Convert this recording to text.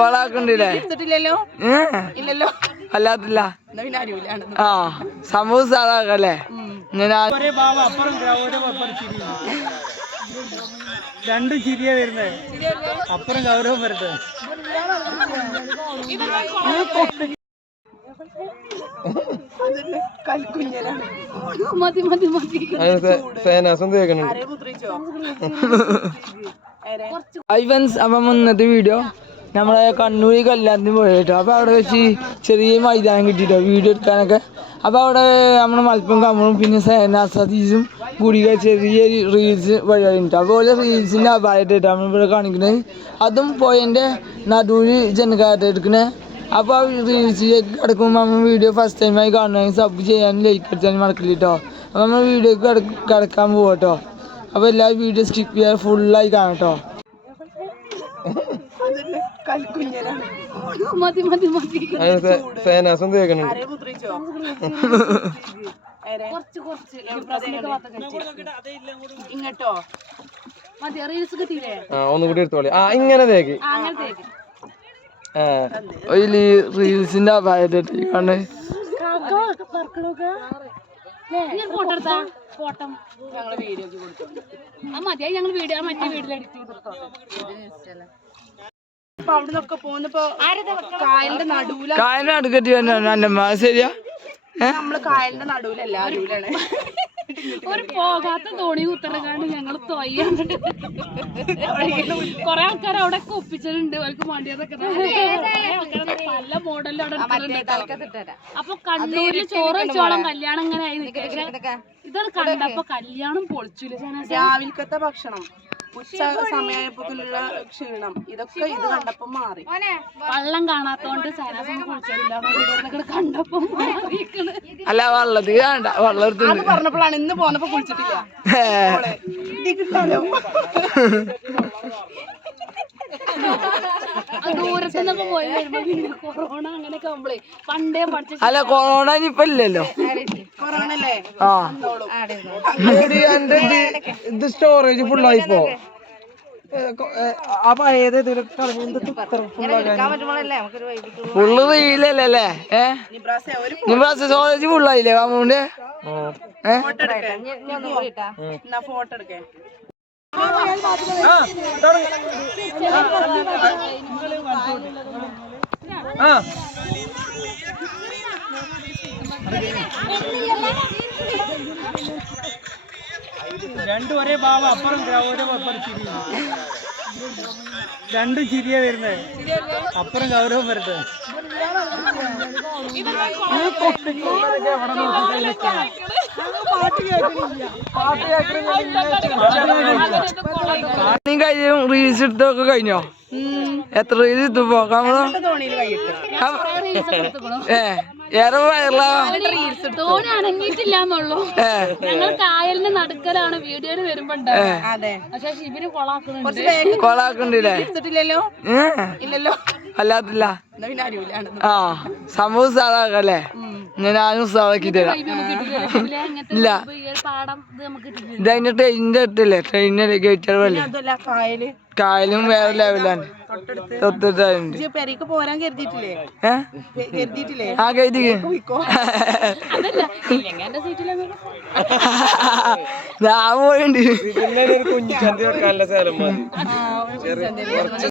കൊളാക്കണ്ടില്ലേ? അല്ലാത്തില്ല. ആ സംഭവം സാധാക്കല്ലേ? രണ്ടും ചിരിയാ വരുന്നത്. അപ്പുറം ഗൗരവം വരട്ടെ. അപ്പം ഇന്നത്തെ വീഡിയോ നമ്മളെ കണ്ണൂര് കല്യാണത്തിന് പോയിട്ടോ. അപ്പോൾ അവിടെ വെച്ച് ചെറിയ മൈതാനം കിട്ടിയിട്ടോ വീഡിയോ എടുക്കാനൊക്കെ. അപ്പോൾ അവിടെ നമ്മുടെ മലപ്പുറം കമ്മളും പിന്നെ സേന സതീശും കൂടി ചെറിയ റീൽസ് പരിപാടി ഉണ്ട്. അതുപോലെ റീൽസിൻ്റെ അപായമായിട്ടോ നമ്മളിവിടെ കാണിക്കുന്നത്. അതും പോയതിൻ്റെ നടുവിൽ ജനകാലത്ത് എടുക്കണേ. അപ്പോൾ ആ റീൽസിലേക്ക് കിടക്കുമ്പോൾ നമ്മൾ വീഡിയോ ഫസ്റ്റ് ടൈമായി കാണണമെങ്കിൽ സബ് ചെയ്യാനും ലൈക്ക് അടിച്ചാലും മറക്കില്ല കേട്ടോ. അപ്പോൾ നമ്മൾ വീഡിയോക്ക് കിടക്കാൻ പോകട്ടോ. അപ്പോൾ എല്ലാവരും വീഡിയോ സ്കിപ്പ് ചെയ്യാൻ ഫുള്ളായി കാണാം കേട്ടോ. ഒന്നുകൂടി എടുത്തോളി. ആ ഇങ്ങനെ തേക്ക്. റീൽസിന്റെ അപായത്തെ കായലിന്റെ നടുക്കറ്റി ശരിയാ. നമ്മള് കായലിന്റെ നടുവിലല്ല, അരുവിലാണ്. ഒരു പോകാത്ത തോണി കുത്തറക്കാണ്ട് ഞങ്ങള് തൊയ്യാണ്ട് കൊറേ ആൾക്കാർ അവിടെ ഒപ്പിച്ചിട്ടുണ്ട്. അവർക്ക് മണ്ടിയതൊക്കെ പല മോഡലിലും അവിടെ. അപ്പൊ കണ്ണൂരിൽ ചോറ് വെച്ചോളം കല്യാണം ഇങ്ങനെ ആയി നിൽക്കുക. പക്ഷെ ഇതൊരു കണ്ടപ്പോ കല്യാണം പൊളിച്ചില്ല. രാവിലത്തെ ഭക്ഷണം, ഉച്ച സമയമായപ്പോഴുള്ള ക്ഷീണം, ഇതൊക്കെ ഇത് കണ്ടപ്പോ മാറി. വെള്ളം കാണാത്തോണ്ട് കണ്ടപ്പോ അല്ല വെള്ളത്തിൽ അത് പറഞ്ഞപ്പോഴാണ്. ഇന്ന് പോന്നപ്പോ കുളിച്ചിട്ടില്ല. ദൂരത്തുനിന്നൊക്കെ പോയി വരുമ്പോ പിന്നെ കൊറോണ അങ്ങനെയൊക്കെ ആവുമ്പളേ പണ്ടേ പഠിച്ച. അല്ല കൊറോണ ഇപ്പൊ ഇല്ലല്ലോ. കൊറോണ അല്ലേ? ആ ഇത് സ്റ്റോറേജ് ഫുള്ളായിപ്പോ. ഫുള്ള് റീലല്ലേ? സ്റ്റോറേജ് ഫുള്ളായില്ലേ കാമൂന്റെ? ഫോട്ടോ എടുക്കേ. രണ്ടും ഒരേ ഭാവം. അപ്പുറം ചിരി. രണ്ടും ചിരിയാ വരുന്നത്. അപ്പുറം ഗൗരവം വരട്ടെ. കഴിഞ്ഞു റീൽസ് എടുത്തൊക്കെ കഴിഞ്ഞോ? എത്ര റീൽസ് എടുത്തു പോകാമോ? ഏറെ അനങ്ങിയിട്ടില്ലാന്നുള്ളൂ. ഞങ്ങൾ കായലിന് നടുക്കലാണ് വീഡിയോയിൽ വരുമ്പോ. പക്ഷെ ശിബിന് കൊളാക്കണ്ടില്ലേ? ഇല്ലല്ലോ. അല്ലാത്തില്ല. ആ സംഭവം സാധാക്കല്ലേ? ഞാനും സാധാക്കി തരാം. ഇല്ല ഇതതിന്റെ ട്രെയിനിന്റെ അടുത്തല്ലേ? ട്രെയിനിന്റെ ഗേറ്റ് വല്ലേ? കായലും വേറെ ലെവലാണ്. തൊട്ടിട്ടുണ്ട്. പോരാൻ കരുതിയിട്ടില്ലേ? ആ കരുതി. ഞാൻ പോയിണ്ട്. കുഞ്ഞു ചന്തി വെക്കാനുള്ള സ്ഥലം മതി.